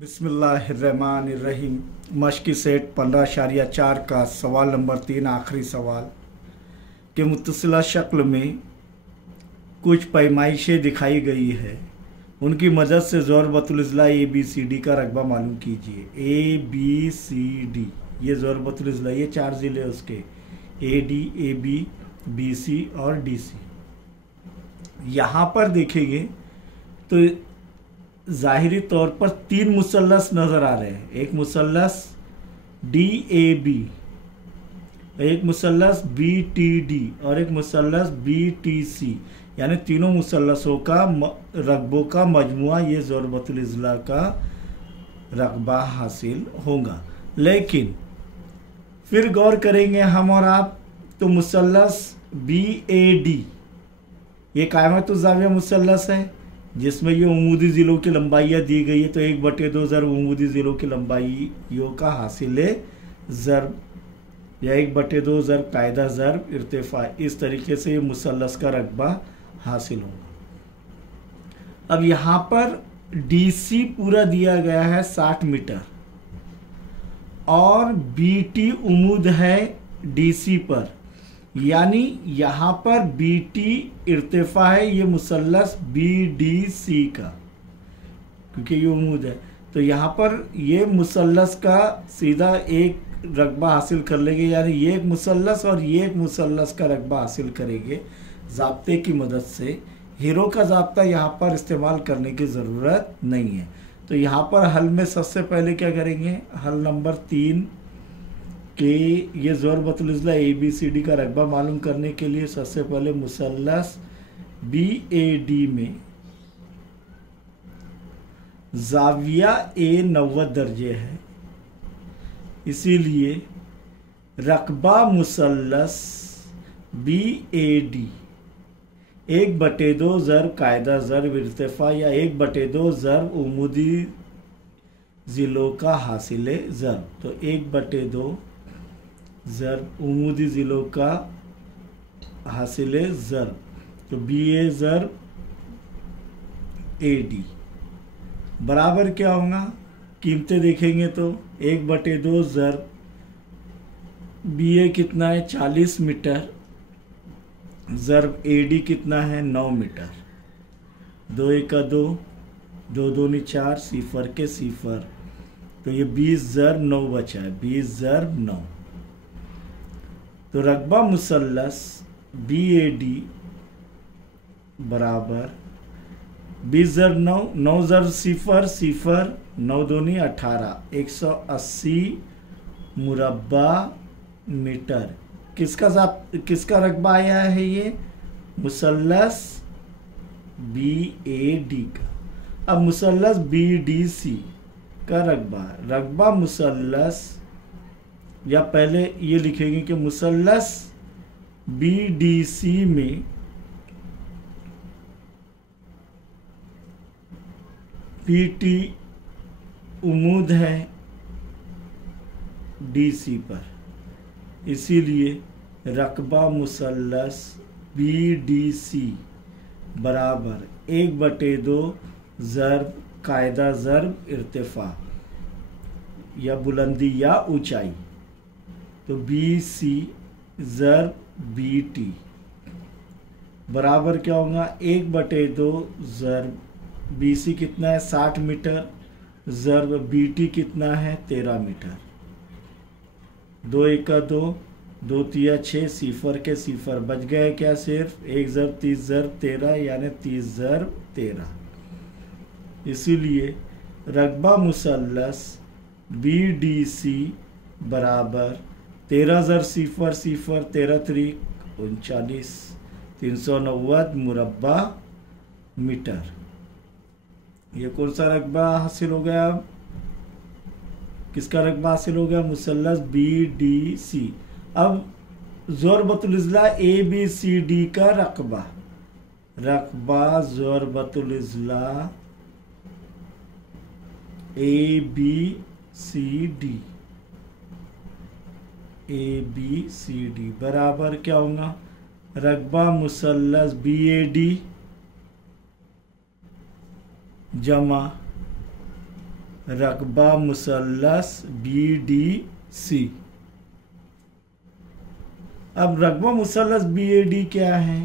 बिस्मिल्लाहिर्रहमानिर्रहीम। मश्की सेट 15.4 का सवाल नंबर 3 आखिरी सवाल के मुत्तसिला शक्ल में कुछ पैमाइशें दिखाई गई है, उनकी मदद से ज़रबतुल इज़्ला ABCD का रकबा मालूम कीजिए। ABCD ये ज़रबतुल इज़्ला, ये 4 ज़िले उसके AD, AB, BC और DC। यहाँ पर देखेंगे तो ज़ाहिरी तौर पर 3 मुसल्लस नज़र आ रहे हैं। एक मुसल्लस DAB, एक मुसल्लस BTD और एक मुसल्लस BTC, यानी तीनों मुसल्लसों का रकबों का मजमुआ ये ज़रबतुल इज़्ला का रकबा हासिल होगा। लेकिन फिर गौर करेंगे हम और आप तो मुसल्लस BAD ये कायमतुज़्ज़ाविया मुसल्लस है, जिसमें ये उमूदी ज़िलों की लंबाइयाँ दी गई है। तो 1/2 ज़रब उमूदी ज़िलों की लंबाइयों का हासिल ज़रब या 1/2 ज़रब कायदा ज़रब इर्तिफ़ा, इस तरीके से ये मुसल्लस का रकबा हासिल होगा। अब यहाँ पर DC पूरा दिया गया है 60 मीटर और BT उमूद है DC पर, यानी यहाँ पर BT इर्तिफा है ये मुसल्लस BDC का, क्योंकि ये उमूद है। तो यहाँ पर ये मुसल्लस का सीधा एक रकबा हासिल कर लेंगे, यानी ये एक मुसल्लस और ये एक मुसल्लस का रकबा हासिल करेंगे ज़ाब्ते की मदद से। हीरो का ज़ाब्ता यहाँ पर इस्तेमाल करने की ज़रूरत नहीं है। तो यहाँ पर हल में सबसे पहले क्या करेंगे, हल नंबर 3 कि ये ज़रबतुल इज़्ला ABCD का रकबा मालूम करने के लिए सबसे पहले मुसल्लस BAD में ज़ाविया A 90 दर्जे है, इसीलिए रकबा मुसल्लस BAD 1/2 ज़रब कायदा ज़रब इर्तिफ़ा या 1/2 ज़रब उमूदी ज़िलों का हासिल ज़रब। तो 1/2 ज़रब उमूदी ज़िलों का हासिल ज़रब, तो BA ज़रब AD बराबर क्या होगा, कीमतें देखेंगे तो 1/2 ज़रब BA कितना है 40 मीटर, ज़रब AD कितना है 9 मीटर। 2 1 2, 2 2 4, सिफर के सिफर, तो ये 20 ज़रब 9 बचा है, 20 ज़रब 9। तो रकबा मुसल्लस BAD बराबर 20 ज़रब 9, 9 ज़रब सिफर सिफर, 9 दूनी 18, 180 मुरब्बा मीटर। किसका रकबा आया है, ये मुसल्लस BAD का। अब मुसल्लस BDC का रकबा मुसल्लस, या पहले ये लिखेंगे कि मुसल्लस BDC में PT उमूद है DC पर, इसीलिए रकबा मुसल्लस BDC बराबर 1/2 ज़रब कायदा ज़रब इर्तिफ़ा या बुलंदी या ऊंचाई, तो BC ज़रब BT बराबर क्या होगा 1/2 ज़रब BC कितना है 60 मीटर, ज़रब BT कितना है 13 मीटर। 2 1 2, 2 3 6, सिफर के सिफर बच गए क्या, सिर्फ 1 ज़रब 30 ज़रब 13, यानी 30 ज़रब 13। इसीलिए रकबा मुसल्लस BDC बराबर 13 ज़रब सिफर सिफर 13 3 39, 390 मुरब्बा मीटर। ये कौन सा रकबा हासिल हो गया, अब किसका रकबा हासिल हो गया, मुसल्लस BDC। अब ज़रबतुल इज़्ला ABCD का रकबा ज़रबतुल इज़्ला ABCD बराबर क्या होगा, रकबा मुसल्लस BAD जमा रकबा मुसल्लस BDC। अब रकबा मुसल्लस BAD क्या है?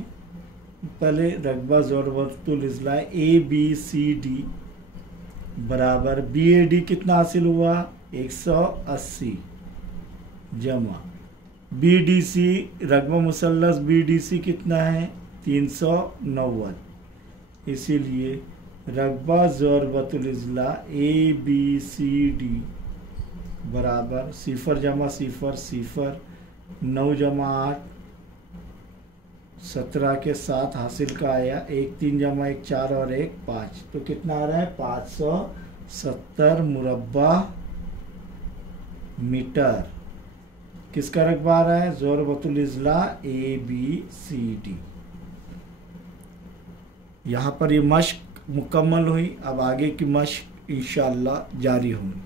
पहले रकबा ज़रबतुल इज़्ला ABCD बराबर BAD कितना हासिल हुआ? 180 जमा BDC, रकबा मुसल्लस BDC कितना है? 390। इसीलिए रकबा ज़रबतुल इज़्ला ABCD बराबर 0 जमा 0 0, 9 जमा 8 17 के साथ हासिल का आया। 1 3 जमा 1 4 और 1 5, तो कितना आ रहा है? 570 मुरब्बा मीटर। किसका रकबा आ रहा है? ज़रबतुल इज़्ला ABCD। यहाँ पर ये मश्क मुकम्मल हुई। अब आगे की मश्क इंशाअल्लाह जारी होगी।